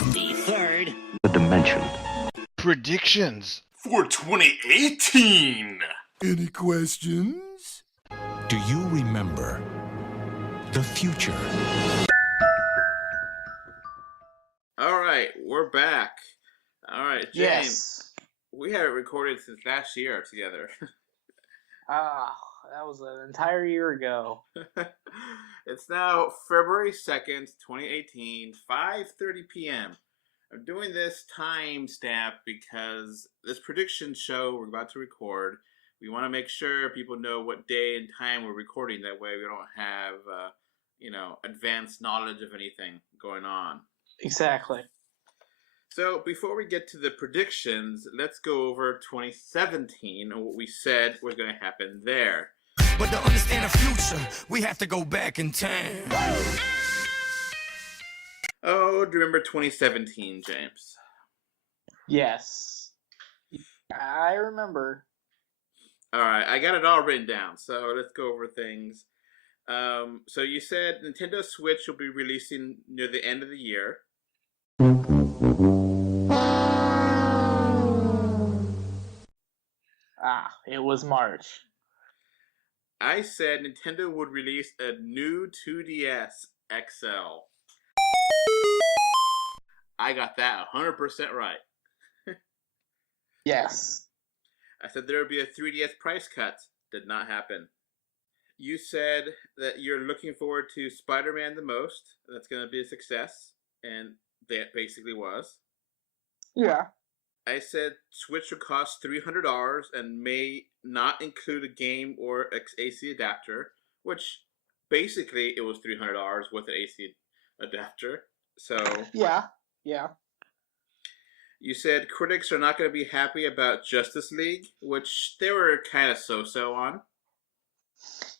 from the third dimension. Predictions for 2018. Any questions? Do you remember the future? All right, we're back. All right, James. Yes. We haven't recorded since last year together. That was an entire year ago. It's now February 2nd, 2018, 5:30 p.m. I'm doing this timestamp because this prediction show we're about to record, we want to make sure people know what day and time we're recording. That way we don't have, advanced knowledge of anything going on. Exactly. So before we get to the predictions, let's go over 2017 and what we said was going to happen there. But to understand the future, we have to go back in time. Oh, do you remember 2017, James? Yes. I remember. All right, I got it all written down, so let's go over things. So you said Nintendo Switch will be releasing near the end of the year. It was March. I said Nintendo would release a new 2DS XL. I got that 100% right. Yes. I said there would be a 3DS price cut. Did not happen. You said that you're looking forward to Spider-Man the most. That's going to be a success. And that basically was. Yeah. I said Switch would cost $300 and may not include a game or AC adapter, which basically it was $300 with an AC adapter. So yeah. You said critics are not going to be happy about Justice League, which they were kind of so-so on.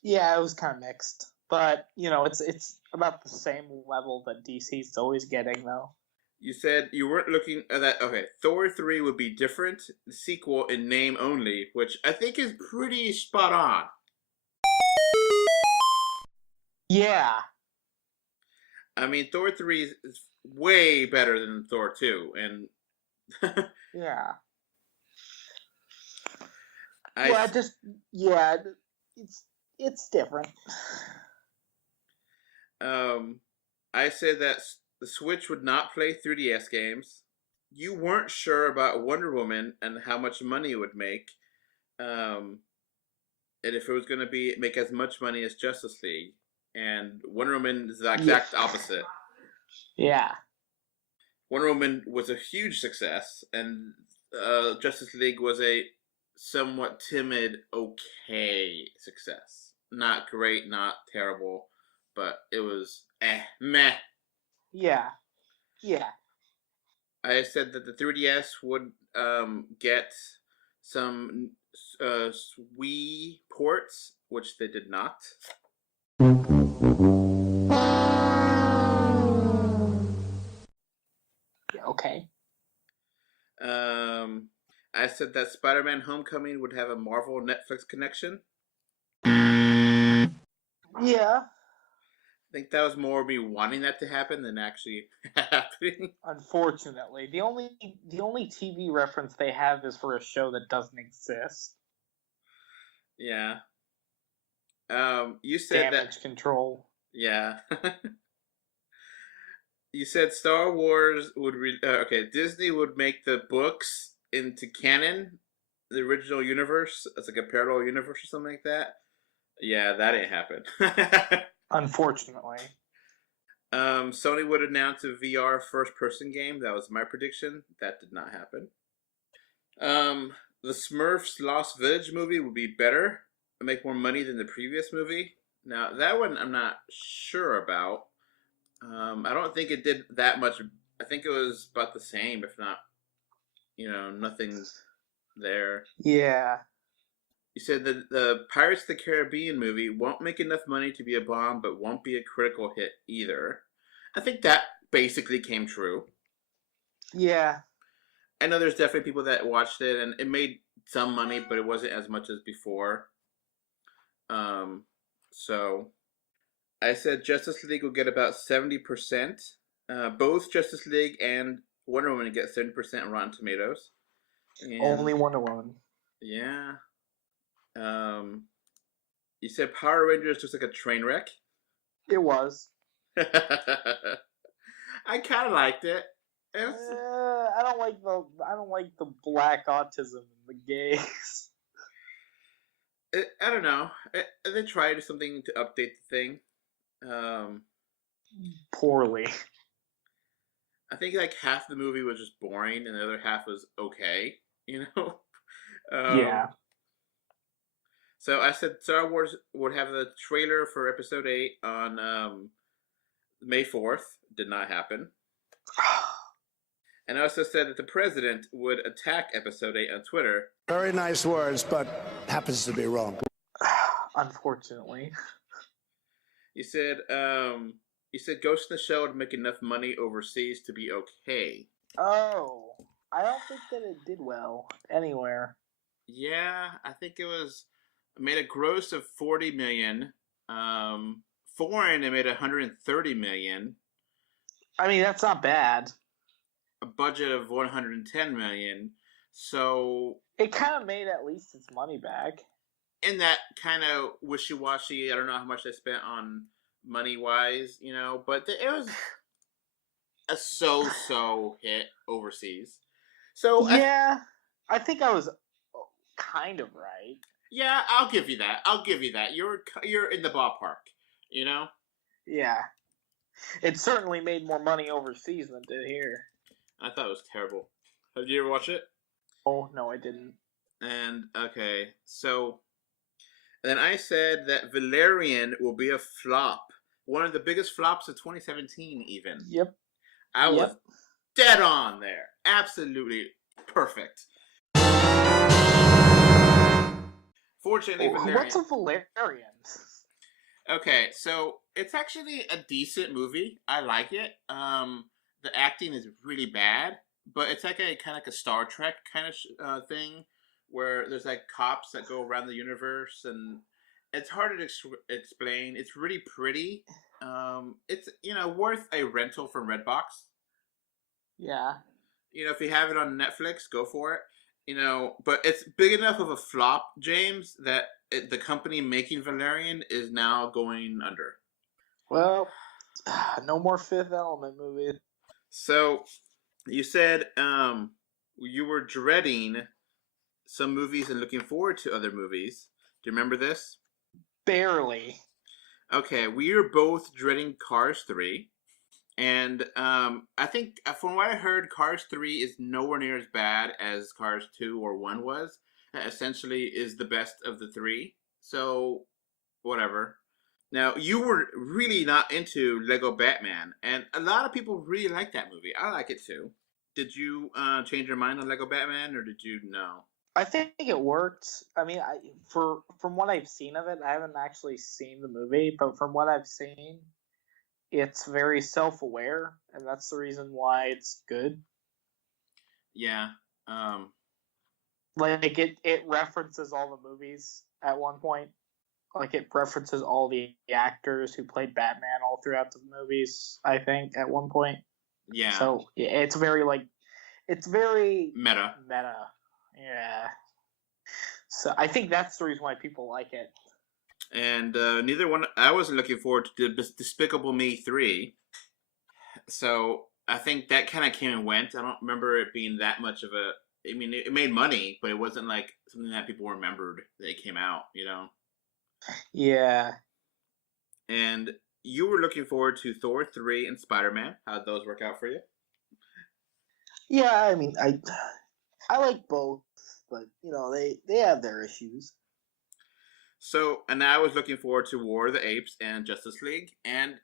Yeah, it was kind of mixed, but it's about the same level that DC's always getting, though. You said you weren't looking at that. Okay, Thor 3 would be different, sequel in name only, which I think is pretty spot on. Yeah. I mean, Thor 3 is way better than Thor 2, and yeah. It's different. I said that the Switch would not play 3DS games. You weren't sure about Wonder Woman and how much money it would make, and if it was going to make as much money as Justice League. And Wonder Woman is the exact opposite. Yeah. Wonder Woman was a huge success, and Justice League was a somewhat timid, okay success. Not great, not terrible, but it was meh. Yeah. I said that the 3DS would get some Wii ports, which they did not. Okay. I said that Spider-Man Homecoming would have a Marvel Netflix connection. Yeah. I think that was more me wanting that to happen than actually happening. Unfortunately, the only TV reference they have is for a show that doesn't exist. Yeah. You said Damage Control. Yeah. You said Star Wars would Disney would make the books into canon, the original universe. It's like a parallel universe or something like that. Yeah, that ain't happened. Unfortunately. Sony would announce a VR first-person game. That was my prediction. That did not happen. The Smurfs Lost Village movie would be better, make more money than the previous movie. Now, that one I'm not sure about. I don't think it did that much. I think it was about the same, if not, nothing's there. Yeah. You said that the Pirates of the Caribbean movie won't make enough money to be a bomb, but won't be a critical hit either. I think that basically came true. Yeah. I know there's definitely people that watched it, and it made some money, but it wasn't as much as before. So I said Justice League will get about 70%. Both Justice League and Wonder Woman get 70% on Rotten Tomatoes. And, Only Wonder Woman. Yeah. You said Power Rangers just like a train wreck. It was. I kind of liked it. I don't like the black autism and the gays. I don't know. They tried something to update the thing. Poorly. I think like half the movie was just boring, and the other half was okay. You know. Yeah. So I said Star Wars would have the trailer for Episode 8 on May 4th. Did not happen. And I also said that the president would attack Episode 8 on Twitter. Very nice words, but happens to be wrong. Unfortunately. You said Ghost in the Shell would make enough money overseas to be okay. Oh, I don't think that it did well anywhere. Yeah, I think it made a gross of $40 million. Foreign, it made $130 million. I mean, that's not bad. A budget of $110 million. So it kind of made at least its money back. In that kind of wishy-washy, I don't know how much they spent on money-wise, you know, but it was a so-so hit overseas. So yeah, I think I was kind of right. Yeah, I'll give you that. You're in the ballpark, you know? Yeah. It certainly made more money overseas than it did here. I thought it was terrible. Have you ever watched it? Oh, no, I didn't. And, okay, so then I said that Valerian will be a flop. One of the biggest flops of 2017, even. Yep. I was dead on there. Absolutely perfect. Fortunately, Valerian. What's a Valerian? Okay, so it's actually a decent movie. I like it. The acting is really bad, but it's like a kind of like a Star Trek kind of thing, where there's like cops that go around the universe, and it's hard to explain. It's really pretty. It's worth a rental from Redbox. Yeah. If you have it on Netflix, go for it. But it's big enough of a flop, James, that the company making Valerian is now going under. Well, no more Fifth Element movies. So, you said you were dreading some movies and looking forward to other movies. Do you remember this? Barely. Okay, we are both dreading Cars 3. And I think, from what I heard, Cars 3 is nowhere near as bad as Cars 2 or 1 was. Essentially is the best of the three. So, whatever. Now, you were really not into Lego Batman, and a lot of people really like that movie. I like it too. Did you change your mind on Lego Batman, or did you know? I think it worked. I mean, from what I've seen of it, I haven't actually seen the movie, but from what I've seen, it's very self-aware, and that's the reason why it's good. Yeah. Like, it references all the movies at one point. Like, it references all the actors who played Batman all throughout the movies, I think, at one point. Yeah. So, it's very meta. Yeah. So, I think that's the reason why people like it. And neither one. I wasn't looking forward to Despicable Me 3. So I think that kind of came and went. I don't remember it being that much of a. I mean, it made money, but it wasn't like something that people remembered that it came out. Yeah. And you were looking forward to Thor 3 and Spider-Man. How'd those work out for you? Yeah, I mean, I like both, but they have their issues. So, and I was looking forward to War of the Apes and Justice League. And,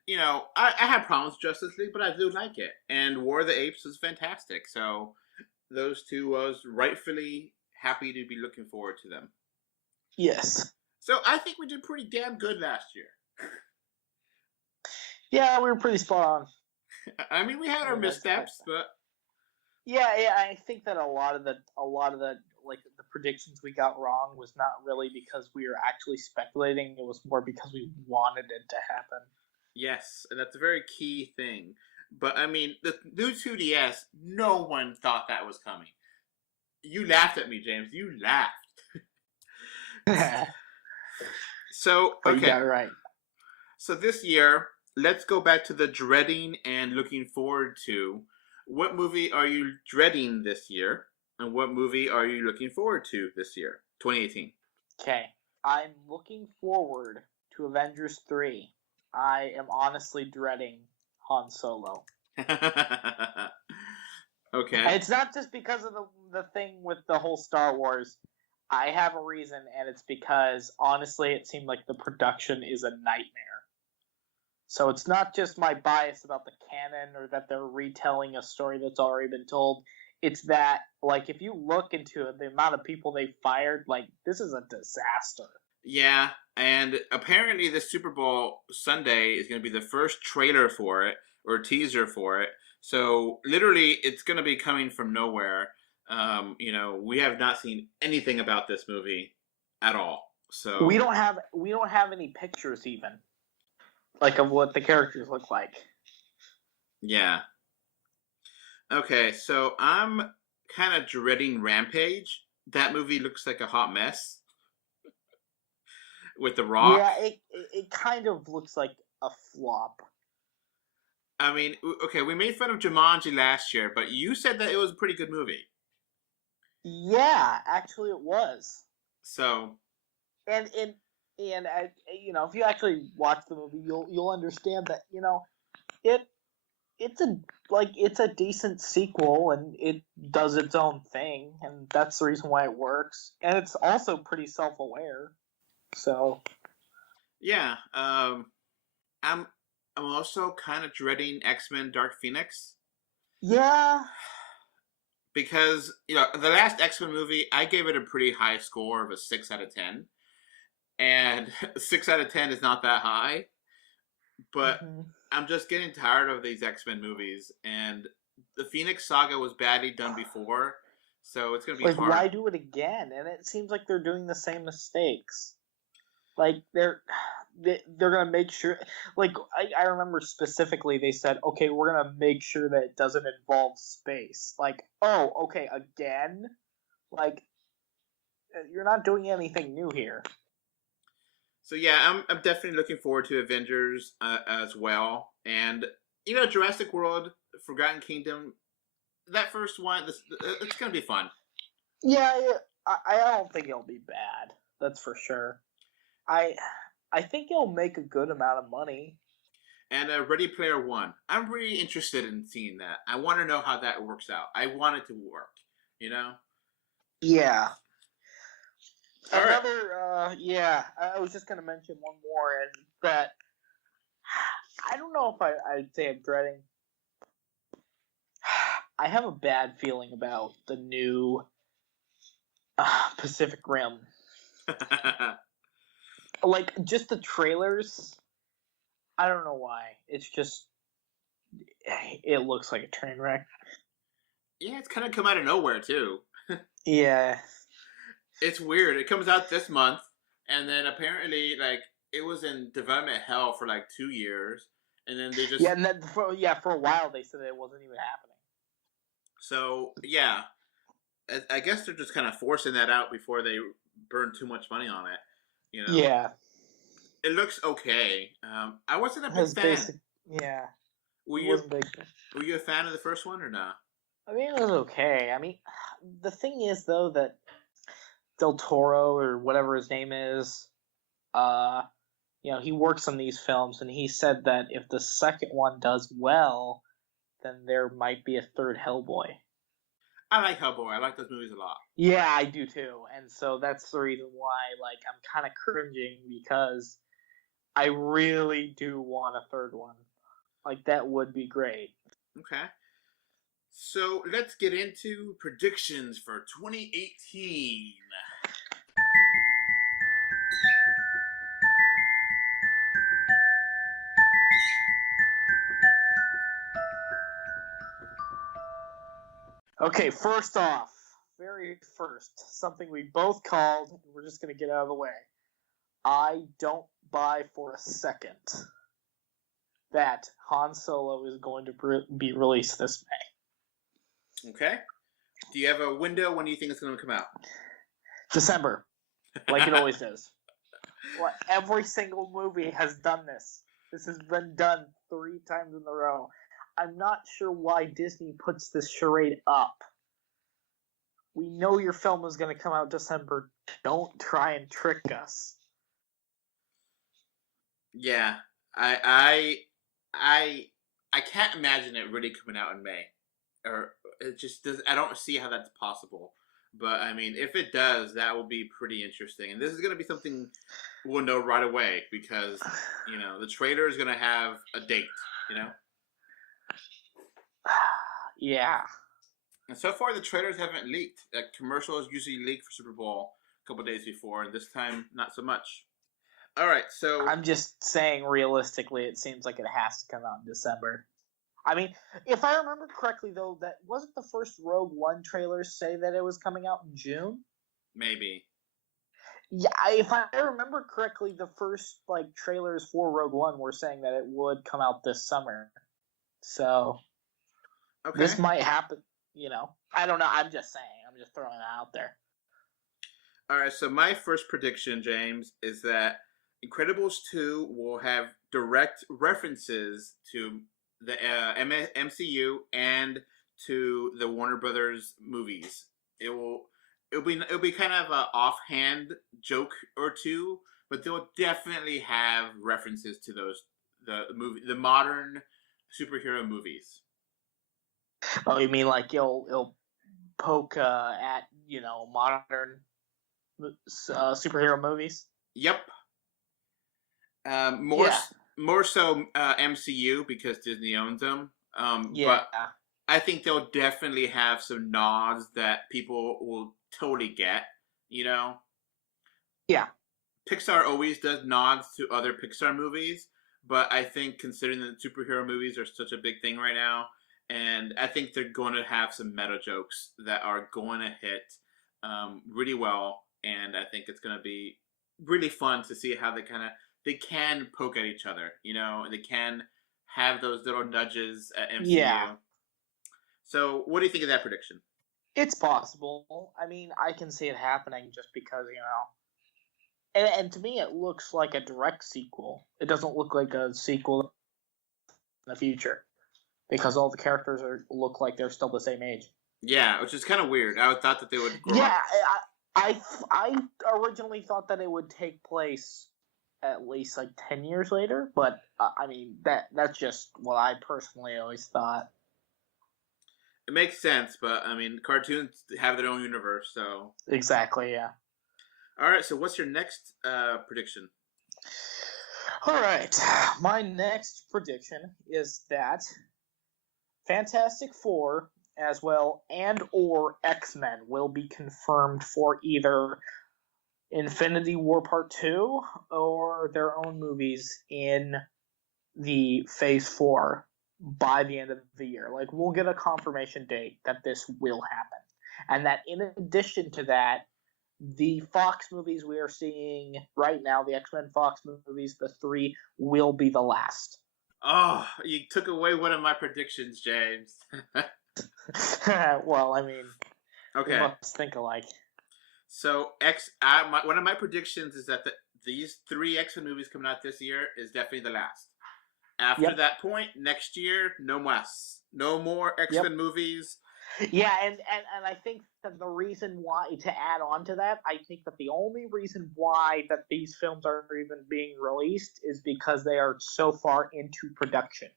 I had problems with Justice League, but I do like it. And War of the Apes is fantastic. So, those two, I was rightfully happy to be looking forward to them. Yes. So, I think we did pretty damn good last year. Yeah, we were pretty spot on. I mean, we had our missteps, but... Yeah, I think that a lot of the like the predictions we got wrong was not really because we were actually speculating. It was more because we wanted it to happen. Yes, and that's a very key thing. But I mean, the new 2DS, no one thought that was coming. You laughed at me, James. You laughed. So, But you okay. got it right. So this year, let's go back to the dreading and looking forward to. What movie are you dreading this year? And what movie are you looking forward to this year, 2018? Okay. I'm looking forward to Avengers 3. I am honestly dreading Han Solo. Okay. And it's not just because of the thing with the whole Star Wars. I have a reason, and it's because, honestly, it seemed like the production is a nightmare. So it's not just my bias about the canon or that they're retelling a story that's already been told. It's that, like, if you look into the amount of people they fired, like, this is a disaster. Yeah, and apparently the Super Bowl Sunday is going to be the first trailer for it, or teaser for it. So, literally, it's going to be coming from nowhere. We have not seen anything about this movie at all. So We don't have any pictures even, like, of what the characters look like. yeah. Okay, so I'm kind of dreading Rampage. That movie looks like a hot mess with The Rock. Yeah, it kind of looks like a flop. I mean, okay, we made fun of Jumanji last year, but you said that it was a pretty good movie. Yeah, actually, it was. So, And if you actually watch the movie, you'll understand that it's a decent sequel and it does its own thing, and that's the reason why it works. And it's also pretty self-aware. So yeah, I'm also kind of dreading X-Men Dark Phoenix. yeah, Because, the last X-Men movie, I gave it a pretty high score of a 6 out of 10. And 6 out of 10 is not that high. But I'm just getting tired of these X-Men movies. And the Phoenix Saga was badly done before. So it's going to be hard. why do it again? And it seems like they're doing the same mistakes. Like, they're going to make sure... Like, I remember specifically they said, okay, we're going to make sure that it doesn't involve space. Like, oh, okay, again? Like, you're not doing anything new here. So yeah, I'm definitely looking forward to Avengers as well. And, Jurassic World, Forgotten Kingdom, that first one, it's going to be fun. Yeah, I don't think it'll be bad. That's for sure. I think it'll make a good amount of money. And Ready Player One. I'm really interested in seeing that. I want to know how that works out. I want it to work, Yeah. All right. I was just going to mention one more, and that I don't know if I'd say I'm dreading. I have a bad feeling about the new Pacific Rim. Like, just the trailers, I don't know why. It's just, it looks like a train wreck. Yeah, it's kind of come out of nowhere, too. Yeah. It's weird. It comes out this month, and then apparently, it was in development hell for, 2 years, and then they just... Yeah, and then for a while they said it wasn't even happening. So, yeah. I guess they're just kind of forcing that out before they burn too much money on it. Yeah. It looks okay. I wasn't a big fan. Yeah. Were you a fan of the first one or not? I mean, it was okay. I mean, the thing is, though, that Del Toro, or whatever his name is, he works on these films, and he said that if the second one does well, then there might be a third Hellboy. I like Hellboy. I like those movies a lot. Yeah, I do too. And so that's the reason why, I'm kind of cringing, because I really do want a third one. That would be great. Okay. So let's get into predictions for 2018. Okay, first off, very first, something we both called, and we're just going to get out of the way. I don't buy for a second that Han Solo is going to be released this May. Okay. Do you have a window when you think it's going to come out? December, like it always does. Well, every single movie has done this. This has been done 3 times in a row. I'm not sure why Disney puts this charade up. We know your film is going to come out December. Don't try and trick us. Yeah, I can't imagine it really coming out in May, or it just does. I don't see how that's possible. But I mean, if it does, that will be pretty interesting. And this is going to be something we'll know right away because the trailer is going to have a date. Yeah. And so far, the trailers haven't leaked. Commercials usually leak for Super Bowl a couple days before, and this time, not so much. All right, so I'm just saying, realistically, it seems like it has to come out in December. I mean, if I remember correctly, though, that wasn't the first Rogue One trailer say that it was coming out in June? Maybe. Yeah, if I remember correctly, the first trailers for Rogue One were saying that it would come out this summer. So, okay. This might happen, I don't know, I'm just saying. I'm just throwing it out there. All right, so my first prediction, James, is that Incredibles 2 will have direct references to the MCU and to the Warner Brothers movies. It'll be kind of an offhand joke or two, but they'll definitely have references to the modern superhero movies. Oh, you mean like it'll poke at modern superhero movies? Yep. More so MCU because Disney owns them. But I think they'll definitely have some nods that people will totally get. Yeah. Pixar always does nods to other Pixar movies, but I think considering that superhero movies are such a big thing right now, and I think they're going to have some meta jokes that are going to hit really well, and I think it's going to be really fun to see how they can poke at each other, and they can have those little nudges at MCU. Yeah. So, what do you think of that prediction? It's possible. I mean, I can see it happening just because, and to me, it looks like a direct sequel. It doesn't look like a sequel in the future because all the characters look like they're still the same age. Yeah, which is kind of weird. I thought that they would grow up. I originally thought that it would take place at least 10 years later, but I mean that's just what I personally always thought. It makes sense, but I mean cartoons have their own universe, so exactly, yeah. All right, so what's your next prediction? All right, my next prediction is that Fantastic Four as well and or X-Men will be confirmed for either Infinity War Part 2 or their own movies in the Phase 4 by the end of the year. We'll get a confirmation date that this will happen. And that in addition to that, the Fox movies we are seeing right now, the X-Men Fox movies, the 3, will be the last. Oh, you took away one of my predictions, James. Well, I mean, okay. We must think alike. So, one of my predictions is that these 3 X-Men movies coming out this year is definitely the last. After that point, next year, no more X-Men movies. Yeah, and I think that the reason why, to add on to that, I think that the only reason why that these films are even being released is because they are so far into production.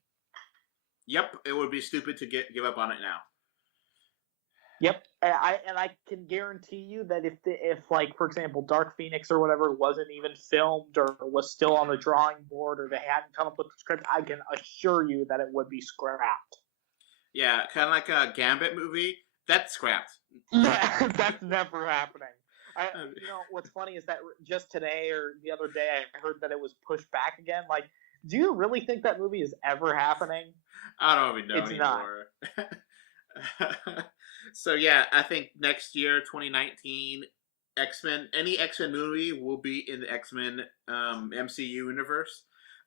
Yep, it would be stupid to give up on it now. Yep, and I can guarantee you that if for example, Dark Phoenix or whatever wasn't even filmed or was still on the drawing board or they hadn't come up with the script, I can assure you that it would be scrapped. Yeah, kind of like a Gambit movie. That's scrapped. That's never happening. What's funny is that just today or the other day I heard that it was pushed back again. Do you really think that movie is ever happening? I don't even know it's anymore. Not. So yeah, I think next year, 2019, any X-Men movie will be in the X-Men MCU universe.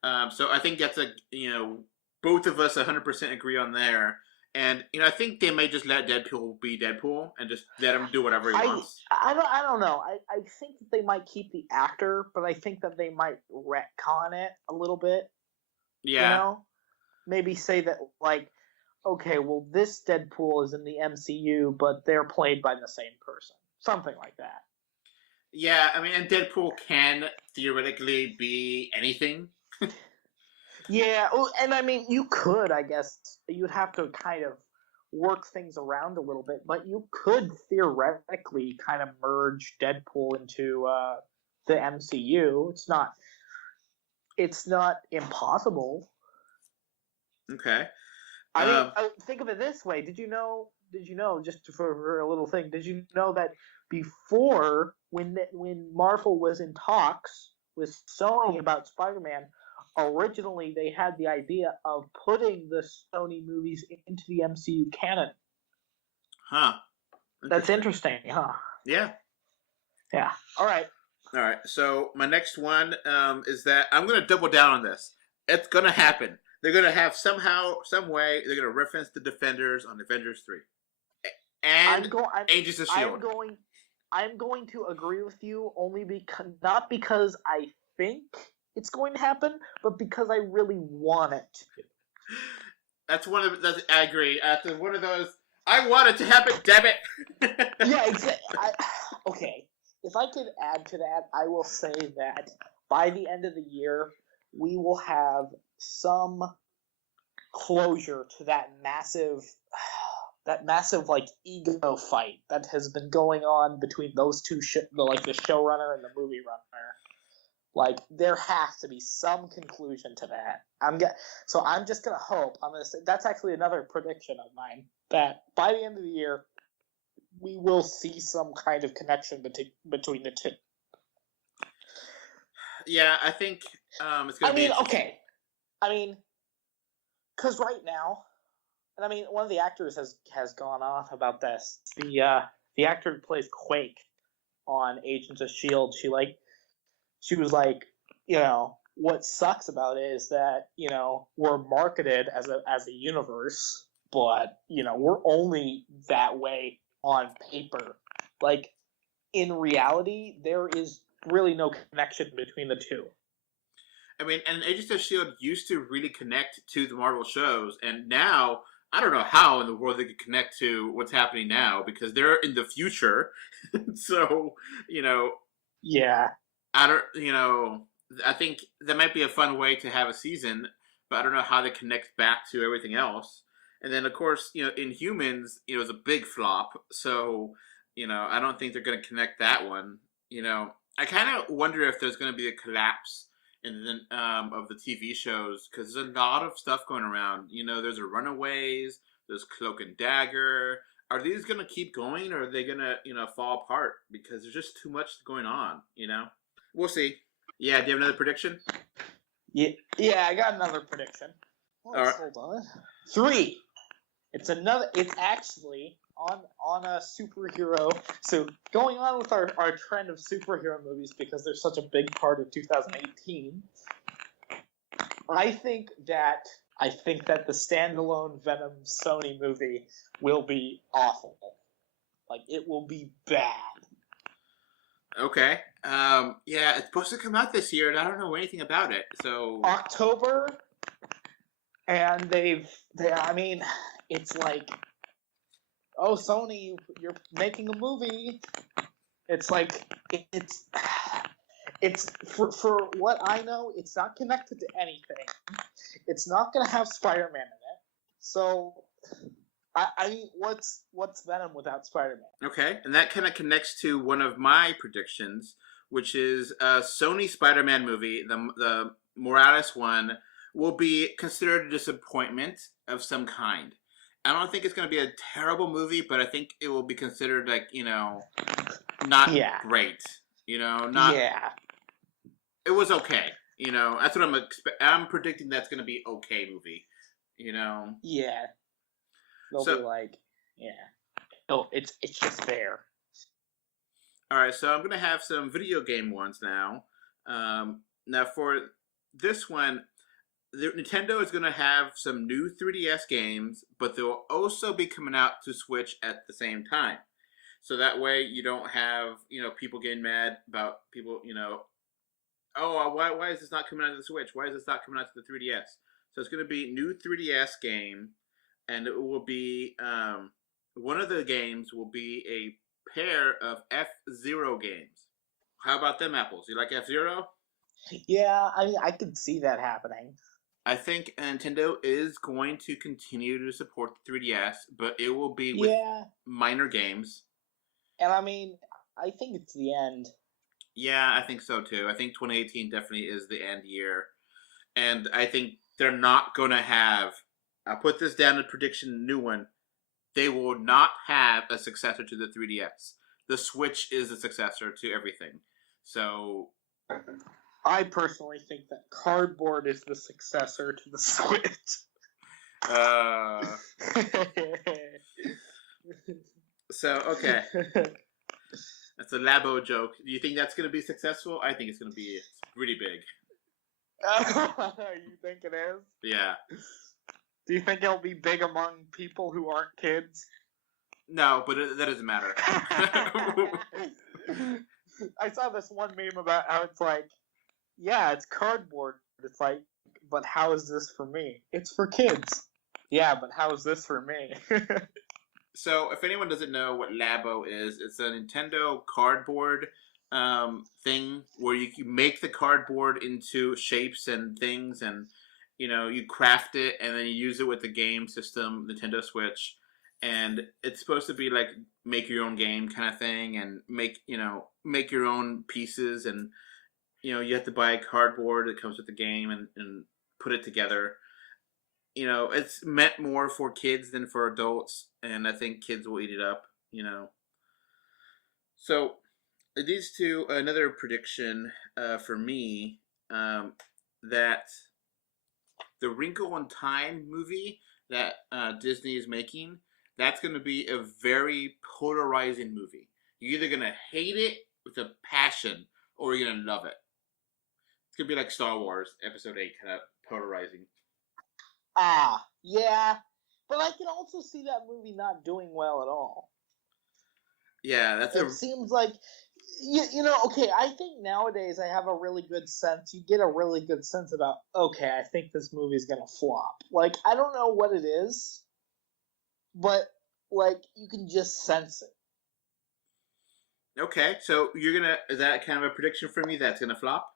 So I think that's both of us 100% agree on there. And I think they may just let Deadpool be Deadpool and just let him do whatever he wants. I don't know. I think that they might keep the actor, but I think that they might retcon it a little bit. Yeah. Maybe say that okay, well this Deadpool is in the MCU, but they're played by the same person. Something like that. Yeah, I mean, and Deadpool can theoretically be anything. Yeah, and I mean, you could, I guess, you'd have to kind of work things around a little bit, but you could theoretically kind of merge Deadpool into the MCU. It's not impossible. Okay. I mean, think of it this way. Did you know, just for a little thing, did you know that before, when Marvel was in talks with Sony about Spider-Man, originally they had the idea of putting the Sony movies into the MCU canon. Huh. That's interesting, huh? Yeah. Yeah. All right. So my next one is that I'm going to double down on this. It's going to happen. They're going to have somehow, some way, they're going to reference the Defenders on Avengers 3. And Agents of S.H.I.E.L.D. I'm going to agree with you only not because I think it's going to happen, but because I really want it to. I agree. That's one of those, I want it to happen, damn it! Yeah, exactly. Okay, if I could add to that, I will say that by the end of the year, we will have some closure to that massive ego fight that has been going on between those two, the showrunner and the movie runner. There has to be some conclusion to that. So I'm just gonna hope. I'm gonna say that's actually another prediction of mine, that by the end of the year, we will see some kind of connection between the two. Yeah, I think it's gonna be. Okay. Because right now, and I mean, one of the actors has gone off about this. The actor who plays Quake on Agents of S.H.I.E.L.D., she was like, what sucks about it is that, we're marketed as a universe, but, we're only that way on paper. In reality, there is really no connection between the two. I mean, and Agents of S.H.I.E.L.D. used to really connect to the Marvel shows, and now, I don't know how in the world they could connect to what's happening now, because they're in the future. So, Yeah. I think that might be a fun way to have a season, but I don't know how they connect back to everything else. And then, of course, Inhumans, it was a big flop, so, I don't think they're going to connect that one. I kind of wonder if there's going to be a collapse of the TV shows, because there's a lot of stuff going around. There's a Runaways, there's Cloak and Dagger. Are these going to keep going, or are they going to, fall apart? Because there's just too much going on, We'll see. Yeah, do you have another prediction? Yeah, I got another prediction. All right. Hold on. 3. It's actually on a superhero. So going on with our trend of superhero movies, because they're such a big part of 2018, I think that the standalone Venom Sony movie will be awful. It will be bad. Okay. Yeah, it's supposed to come out this year, and I don't know anything about it. So October, and it's like, oh, Sony, you're making a movie. It's for what I know, it's not connected to anything. It's not gonna have Spider-Man in it. So, what's Venom without Spider-Man? Okay, and that kind of connects to one of my predictions, which is a Sony Spider-Man movie, the Morales one, will be considered a disappointment of some kind. I don't think it's going to be a terrible movie, but I think it will be considered not great. It was okay. That's what I'm predicting. That's going to be okay movie. Yeah. They'll be like, yeah. Oh, it's just fair. All right, so I'm going to have some video game ones now. Now, for this one, Nintendo is going to have some new 3DS games, but they will also be coming out to Switch at the same time. So that way you don't have, people getting mad about people, why is this not coming out to the Switch? Why is this not coming out to the 3DS? So it's going to be new 3DS game, and it will be, one of the games will be a pair of F-Zero games. How about them apples? You like F-Zero? Yeah, I mean, I could see that happening. I think Nintendo is going to continue to support the 3DS, but it will be with minor games. And I mean, I think it's the end. Yeah, I think so too. I think 2018 definitely is the end year. And I think they're not going to have, I'll put this down to prediction, new one, they will not have a successor to the 3DS. The Switch is the successor to everything. So I personally think that cardboard is the successor to the Switch. So, okay. That's a Labo joke. Do you think that's going to be successful? I think it's going to be pretty big. You think it is? Yeah. Do you think it'll be big among people who aren't kids? No, but that doesn't matter. I saw this one meme about how it's like, yeah, it's cardboard. It's like, but how is this for me? It's for kids. Yeah, but how is this for me? So, if anyone doesn't know what Labo is, it's a Nintendo cardboard thing where you make the cardboard into shapes and things, and you craft it, and then you use it with the game system, Nintendo Switch, and it's supposed to be like make your own game kind of thing, and make your own pieces, and you have to buy cardboard that comes with the game and put it together. It's meant more for kids than for adults, and I think kids will eat it up, So, it leads to another prediction for me, that the Wrinkle in Time movie that Disney is making, that's going to be a very polarizing movie. You're either going to hate it with a passion, or you're going to love it. It's going to be like Star Wars Episode 8, kind of polarizing. Yeah. But I can also see that movie not doing well at all. Yeah, It seems like, okay, I think nowadays I have a really good sense, you get a really good sense about, okay, I think this movie's gonna flop. Like, I don't know what it is, but, like, you can just sense it. Okay, so is that kind of a prediction for me that's gonna flop?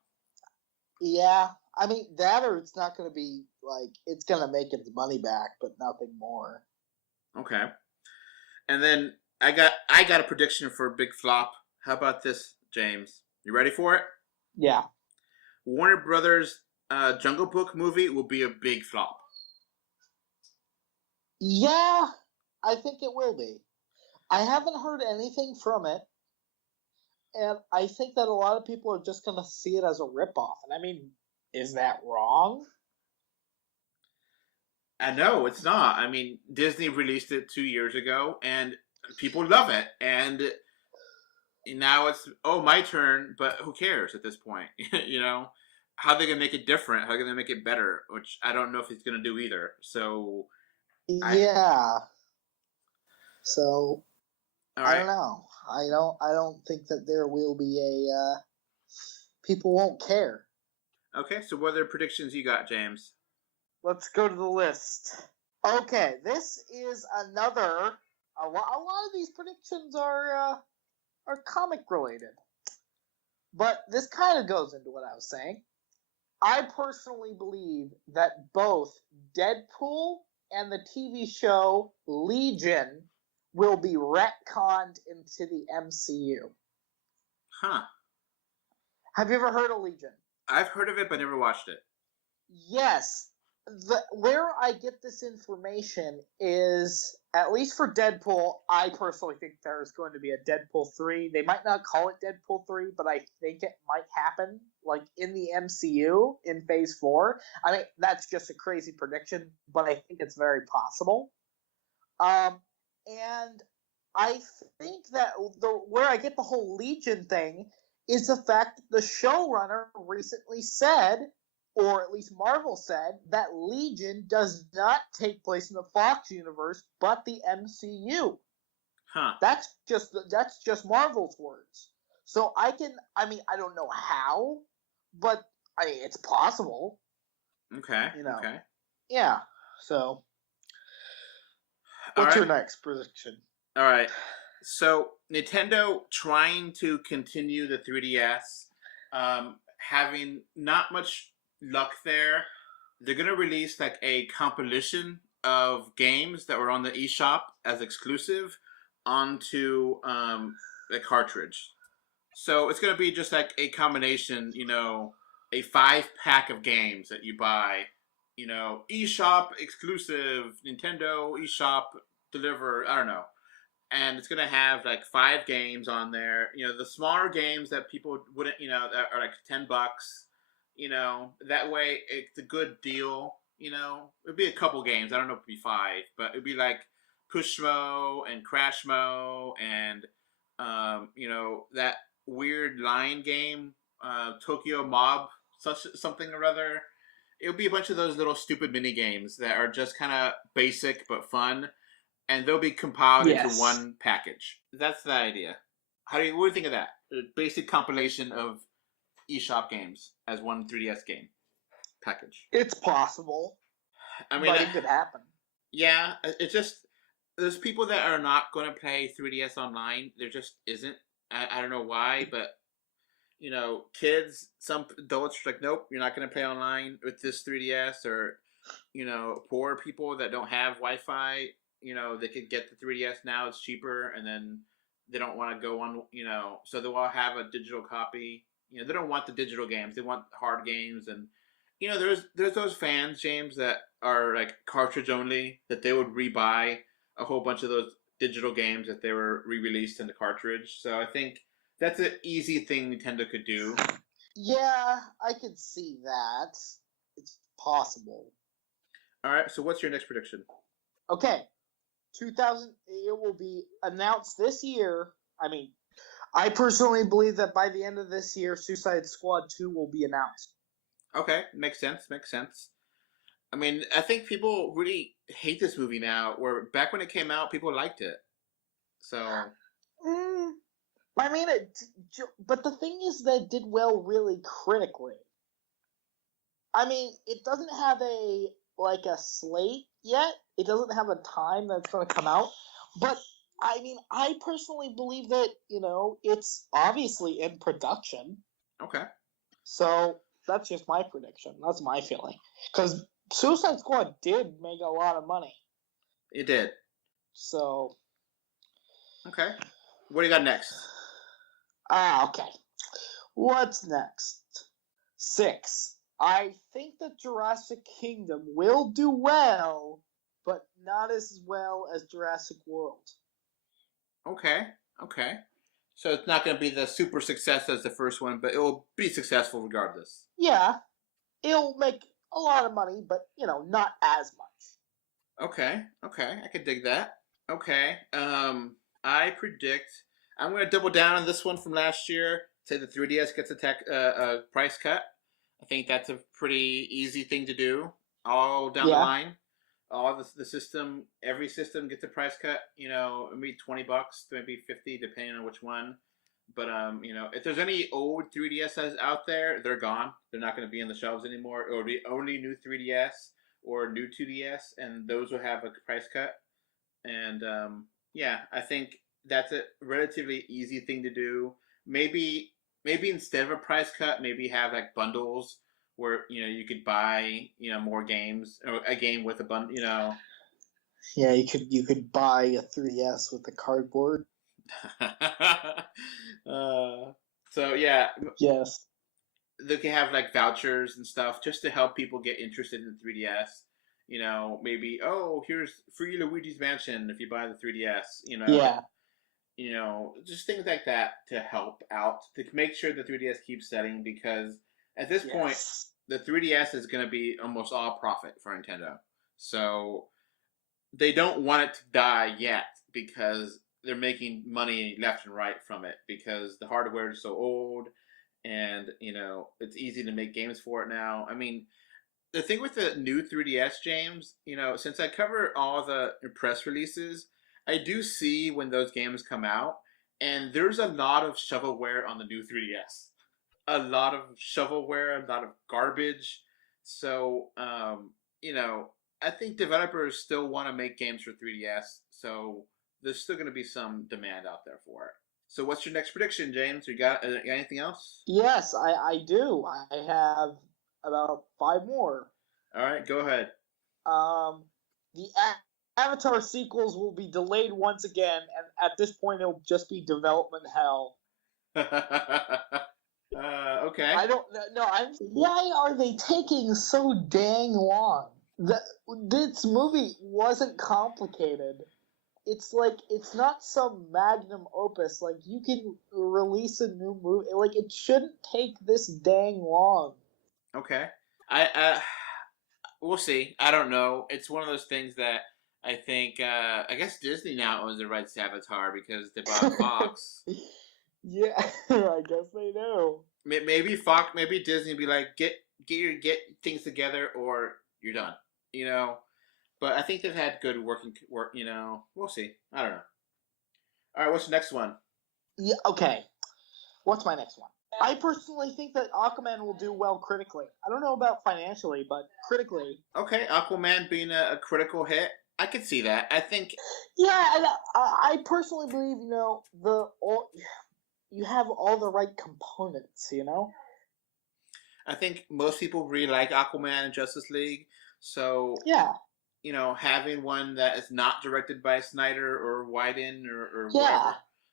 Yeah, I mean, that or it's not gonna be, like, it's gonna make its money back, but nothing more. Okay. And then I got a prediction for a big flop. How about this, James? You ready for it? Yeah. Warner Brothers' Jungle Book movie will be a big flop. Yeah, I think it will be. I haven't heard anything from it, and I think that a lot of people are just going to see it as a ripoff. And I mean, is that wrong? No, it's not. I mean, Disney released it 2 years ago, and people love it. And now it's, my turn, but who cares at this point? How are they going to make it different? How are they going to make it better? Which I don't know if it's going to do either. So, yeah. So, right. I don't know. I don't think that there will be people won't care. Okay, so what other predictions you got, James? Let's go to the list. Okay, this is another. A lot of these predictions are comic related, but this kind of goes into what I was saying. I personally believe that both Deadpool and the TV show Legion will be retconned into the MCU. Huh. Have you ever heard of Legion? I've heard of it, but never watched it. Yes. Where I get this information is, at least for Deadpool, I personally think there's going to be a Deadpool 3. They might not call it Deadpool 3, but I think it might happen, like, in the MCU in Phase 4. I mean, that's just a crazy prediction, but I think it's very possible. And I think that where I get the whole Legion thing is the fact that the showrunner recently said or at least Marvel said, that Legion does not take place in the Fox universe, but the MCU. Huh. That's just Marvel's words. So I don't know how, but it's possible. Okay. You know. Okay. Yeah. So, what's your next prediction? All right. So Nintendo trying to continue the 3DS, having not much luck there. They're gonna release like a compilation of games that were on the eShop as exclusive onto the cartridge. So it's gonna be just like a combination, a 5-pack of games that you buy, eShop exclusive, Nintendo eShop deliver. I don't know. And it's gonna have like 5 games on there. The smaller games that people wouldn't, that are like $10. That way it's a good deal. It'd be a couple games. I don't know if it'd be 5, but it'd be like Pushmo and Crashmo and that weird line game, Tokyo Mob, something or other. It would be a bunch of those little stupid mini games that are just kind of basic but fun. And they'll be compiled into one package. That's the idea. What do you think of that? A basic compilation of eShop games as one 3DS game package. It's possible. I mean, but it could happen. Yeah, it's just there's people that are not going to play 3DS online. There just isn't. I don't know why, but kids, some adults are like, nope, you're not going to play online with this 3DS, or poor people that don't have Wi-Fi. They could get the 3DS now. It's cheaper, and then they don't want to go on, so they'll all have a digital copy. They don't want the digital games. They want hard games. And, there's those fans, James, that are like cartridge only, that they would rebuy a whole bunch of those digital games that they were re-released in the cartridge. So I think that's an easy thing Nintendo could do. Yeah, I could see that. It's possible. All right, so what's your next prediction? Okay. It will be announced this year. I mean, I personally believe that by the end of this year, Suicide Squad 2 will be announced. Okay, makes sense. I mean, I think people really hate this movie now, where back when it came out, people liked it. So... I mean, but the thing is that it did well really critically. I mean, it doesn't have a slate yet. It doesn't have a time that's going to come out. But, I mean, I personally believe that, it's obviously in production. Okay. So, that's just my prediction. That's my feeling. Because Suicide Squad did make a lot of money. It did. So. Okay. What do you got next? Okay. What's next? 6. I think that Jurassic Kingdom will do well, but not as well as Jurassic World. Okay. So it's not going to be the super success as the first one, but it will be successful regardless. Yeah. It'll make a lot of money, but, not as much. Okay. I could dig that. Okay. I predict... I'm going to double down on this one from last year. Say the 3DS gets a price cut. I think that's a pretty easy thing to do. All down the line. All the system, every system gets a price cut. Maybe $20, maybe $50, depending on which one. But if there's any old 3DSs out there, they're gone. They're not going to be on the shelves anymore. It will be only new 3DS or new 2DS, and those will have a price cut. And I think that's a relatively easy thing to do. Maybe instead of a price cut, maybe have like bundles where you could buy more games, or a game with a bundle. Yeah, you could buy a 3DS with the cardboard. So yeah. Yes. They can have like vouchers and stuff just to help people get interested in the 3DS. Maybe here's free Luigi's Mansion if you buy the 3DS. Yeah. Just things like that to help out, to make sure the 3DS keeps selling, because at this point, the 3DS is going to be almost all profit for Nintendo. So they don't want it to die yet, because they're making money left and right from it, because the hardware is so old, and it's easy to make games for it now. I mean, the thing with the new 3DS, James, since I cover all the press releases, I do see when those games come out, and there's a lot of shovelware on the new 3DS. A lot of shovelware, a lot of garbage. So, I think developers still want to make games for 3DS, so there's still going to be some demand out there for it. So, what's your next prediction, James? You got anything else? Yes, I do. I have about 5 more. All right, go ahead. The Avatar sequels will be delayed once again, and at this point, it'll just be development hell. Okay. I don't know. Why are they taking so dang long? This movie wasn't complicated. It's like, it's not some magnum opus. Like, you can release a new movie. Like, it shouldn't take this dang long. Okay. We'll see. I don't know. It's one of those things that I think, I guess Disney now owns the rights to Avatar because they bought Fox. Yeah, I guess they do. Maybe Disney be like, get things together or you're done. But I think they've had good work. We'll see. I don't know. All right, what's the next one? Yeah, okay. What's my next one? I personally think that Aquaman will do well critically. I don't know about financially, but critically. Okay, Aquaman being a critical hit, I could see that. I think. Yeah, and I personally believe you have all the right components. I think most people really like Aquaman and Justice League, so yeah. Having one that is not directed by Snyder or Whedon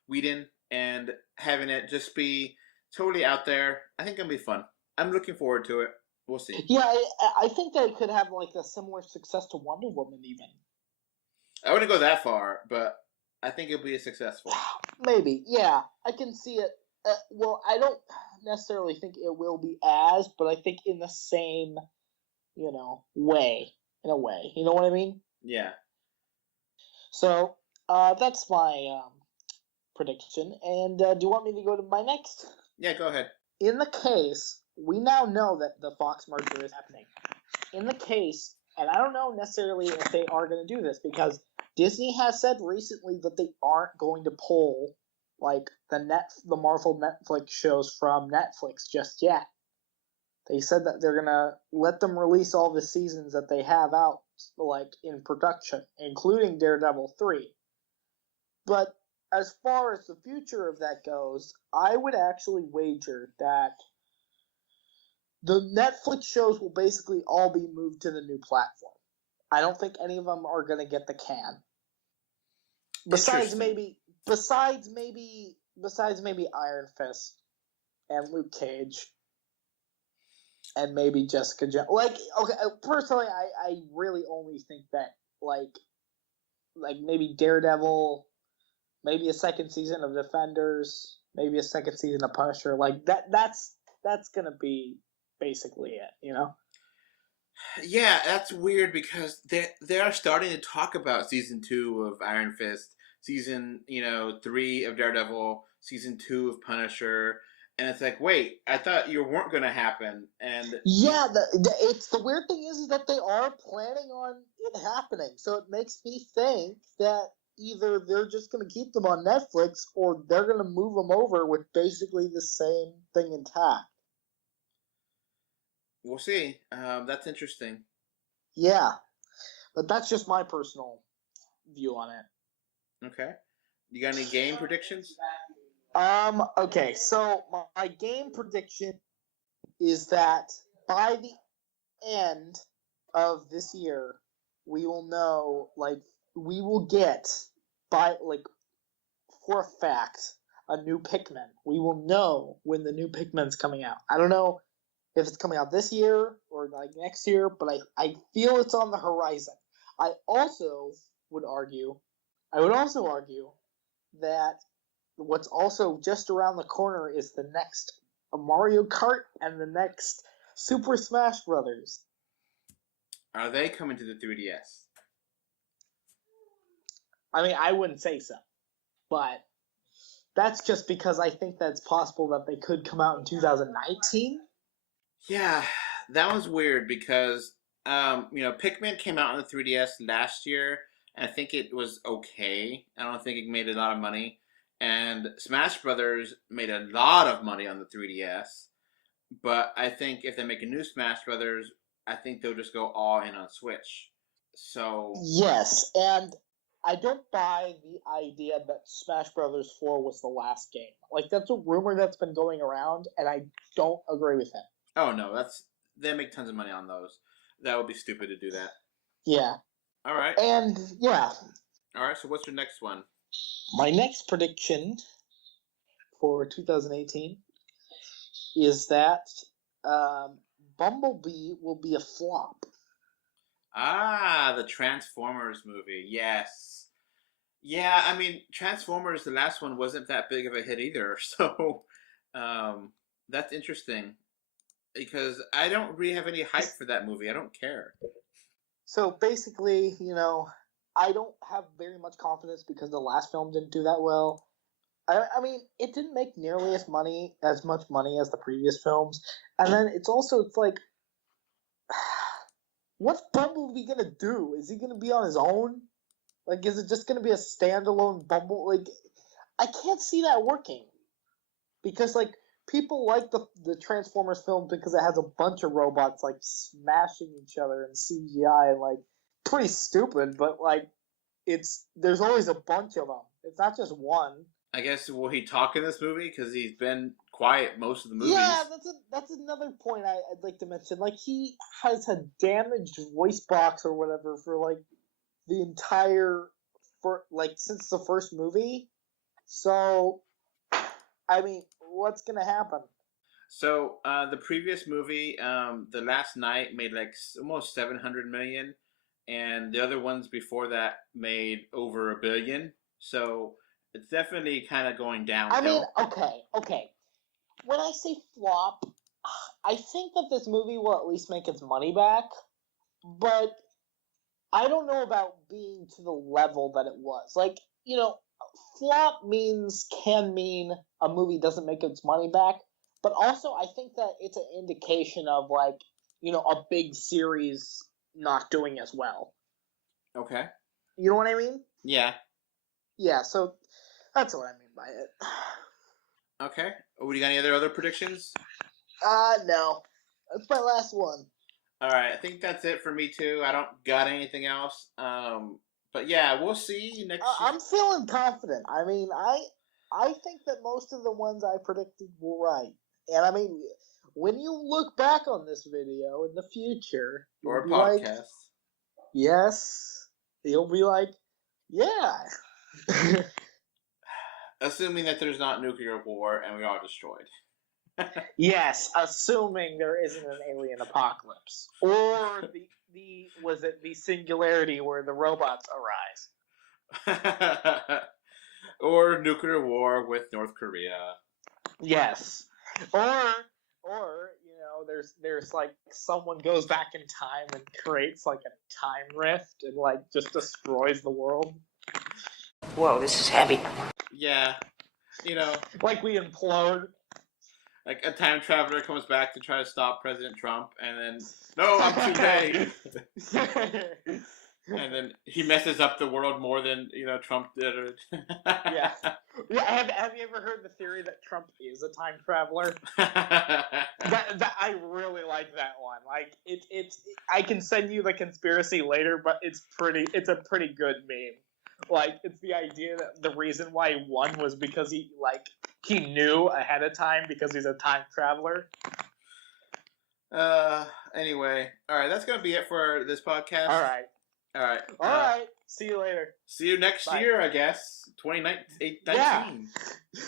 Whedon, and having it just be totally out there, I think it'll be fun. I'm looking forward to it. We'll see. Yeah, I think they could have like a similar success to Wonder Woman, even. I wouldn't go that far, but I think it'll be successful. Maybe, yeah, I can see it. Well, I don't necessarily think it will be but I think in the same, way. In a way, you know what I mean? Yeah. So, that's my prediction. And do you want me to go to my next? Yeah, go ahead. In the case, we now know that the Fox merger is happening. In the case, and I don't know necessarily if they are going to do this, because Disney has said recently that they aren't going to pull like the Marvel Netflix shows from Netflix just yet. They said that they're gonna let them release all the seasons that they have out, like in production, including Daredevil 3. But as far as the future of that goes, I would actually wager that the Netflix shows will basically all be moved to the new platform. I don't think any of them are gonna get the can. Besides maybe Iron Fist and Luke Cage. And maybe Jessica Jones. Like, okay, personally, I really only think that, like maybe Daredevil, maybe a second season of Defenders, maybe a second season of Punisher. Like, that's gonna be basically it, Yeah, that's weird because they are starting to talk about season 2 of Iron Fist, season 3 of Daredevil, season 2 of Punisher. And it's like, wait, I thought you weren't going to happen. And yeah, it's the weird thing is that they are planning on it happening. So it makes me think that either they're just going to keep them on Netflix or they're going to move them over with basically the same thing intact. We'll see. That's interesting. Yeah, but that's just my personal view on it. Okay. You got any game predictions? Okay, so my game prediction is that by the end of this year, we will know, we will get, for a fact, a new Pikmin. We will know when the new Pikmin's coming out. I don't know if it's coming out this year or, next year, but I feel it's on the horizon. I would also argue that what's also just around the corner is the next Mario Kart and the next Super Smash Brothers. Are they coming to the 3DS? I mean, I wouldn't say so, but that's just because I think that it's possible that they could come out in 2019. Yeah, that was weird because Pikmin came out on the 3DS last year, and I think it was okay. I don't think it made a lot of money. And Smash Brothers made a lot of money on the 3DS. But I think if they make a new Smash Brothers, I think they'll just go all in on Switch. So Yes, and I don't buy the idea that Smash Brothers 4 was the last game. Like, that's a rumor that's been going around, and I don't agree with it. oh no, they make tons of money on those. That would be stupid to do that. Yeah. All right. And, yeah, All right. So what's your next one? my next prediction for 2018 is that Bumblebee will be a flop. Ah, the Transformers movie. Yes. Yeah, I mean, Transformers, the last one, wasn't that big of a hit either. So, that's interesting. Because I don't really have any hype for that movie. I don't care. So basically, I don't have very much confidence because the last film didn't do that well. I mean, it didn't make nearly as much money as the previous films. And then it's like, what's Bumblebee gonna do? Is he gonna be on his own? Like, is it just gonna be a standalone Bumble? Like, I can't see that working. Because, like, people like the Transformers film because it has a bunch of robots, like, smashing each other in CGI and, like, pretty stupid, but, like, there's always a bunch of them. It's not just one. I guess, will he talk in this movie? Because he's been quiet most of the movies. Yeah, that's another point I'd like to mention. Like, he has a damaged voice box or whatever for, like, the entire, since the first movie. So, I mean, what's gonna happen? So, the previous movie, The Last Night, made, like, almost $700 million. And the other ones before that made over $1 billion. So, it's definitely kind of going downhill. I mean, okay. When I say flop, I think that this movie will at least make its money back, but I don't know about being to the level that it was. Like, flop can mean a movie doesn't make its money back, but also I think that it's an indication of, like, a big series not doing as well. Okay. You know what I mean? Yeah. Yeah, so that's what I mean by it. Okay. You got any other predictions? No. That's my last one. All right. I think that's it for me, too. I don't got anything else. But yeah, we'll see next year. I'm feeling confident. I mean, I think that most of the ones I predicted were right. And I mean, when you look back on this video in the future, Or a you'll be podcast. like, yes, you'll be like, yeah. Assuming that there's not nuclear war and we are destroyed. Yes, assuming there isn't an alien apocalypse. Or the singularity where the robots arise. Or nuclear war with North Korea. Yes. Or there's like someone goes back in time and creates like a time rift and like just destroys the world. Whoa, this is heavy. Yeah. Like we implode. Like a time traveler comes back to try to stop President Trump and then, no, I'm too late. And then he messes up the world more than, Trump did. Yeah. Have you ever heard the theory that Trump is a time traveler? I really like that one. Like it's I can send you the conspiracy later, but it's a pretty good meme. Like, it's the idea that the reason why he won was because he knew ahead of time because he's a time traveler. Anyway, all right, that's gonna be it for this podcast. All right. See you later. See you next Bye. year, I guess. 2019. Yeah.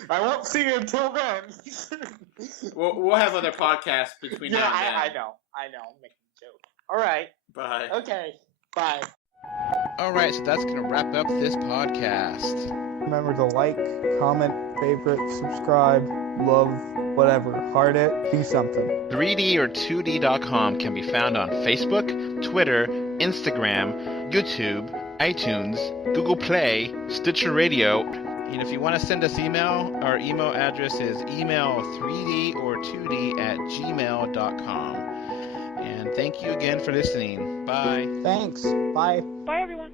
I won't see you until then. We'll have other podcasts between now and then. I know. I'm making a joke. All right. Bye. Okay. Bye. Alright, so that's going to wrap up this podcast. Remember to like, comment, favorite, subscribe, love, whatever. Heart it, do something. 3D or 2D.com can be found on Facebook, Twitter, Instagram, YouTube, iTunes, Google Play, Stitcher Radio, And if you want to send us email, our email address is email3d or 2d@gmail.com. And thank you again for listening. Bye. Thanks. Bye. Bye, everyone.